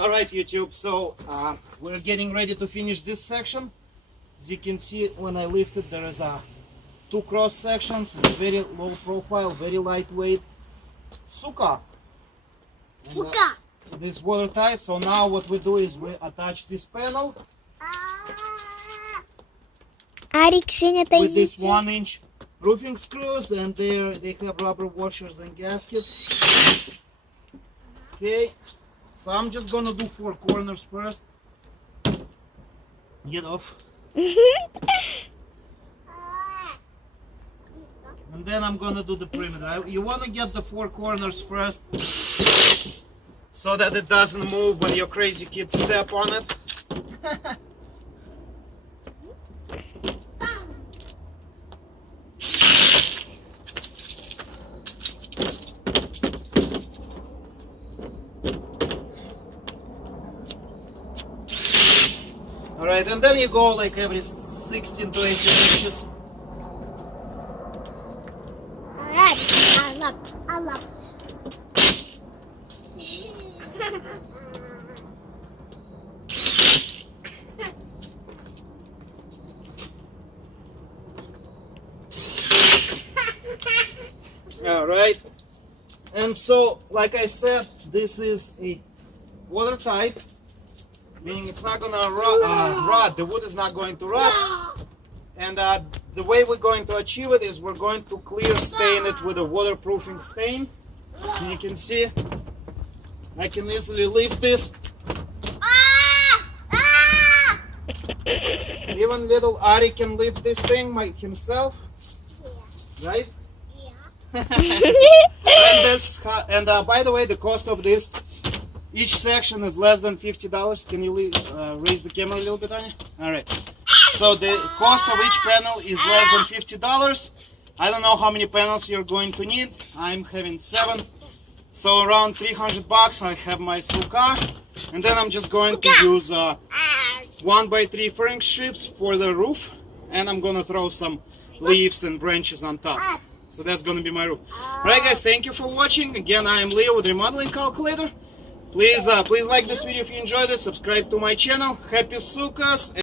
Alright YouTube, so we're getting ready to finish this section. As you can see, when I lift it, there is two cross sections. It's very low profile, very lightweight. Sukkah. Sukkah. It is watertight, so now what we do is we attach this panel with this 1-inch roofing screws, and they have rubber washers and gaskets. Okay, so I'm just gonna do 4 corners first. Get off. And then I'm gonna do the perimeter. You wanna get the 4 corners first so that it doesn't move when your crazy kids step on it. Alright, and then you go like every 16 to 18 inches. I love. Alright, and so like I said, this is a watertight, meaning it's not gonna rot, the wood is not going to rot. And the way we're going to achieve it is we're going to clear stain it with a waterproofing stain. And you can see I can easily lift this. Even little Ari can lift this thing himself, right? Yeah. And by the way, the cost of this, each section is less than $50. Can you raise the camera a little bit, Anya? All right. So the cost of each panel is less than $50. I don't know how many panels you're going to need. I'm having 7. So around $300 I have my Sukkah. And then I'm just going to use 1x3 furring strips for the roof. And I'm going to throw some leaves and branches on top. So that's going to be my roof. Alright guys, thank you for watching. Again, I am Leo with Remodeling Calculator. Please like this video if you enjoyed it. Subscribe to my channel. Happy Sukkahs.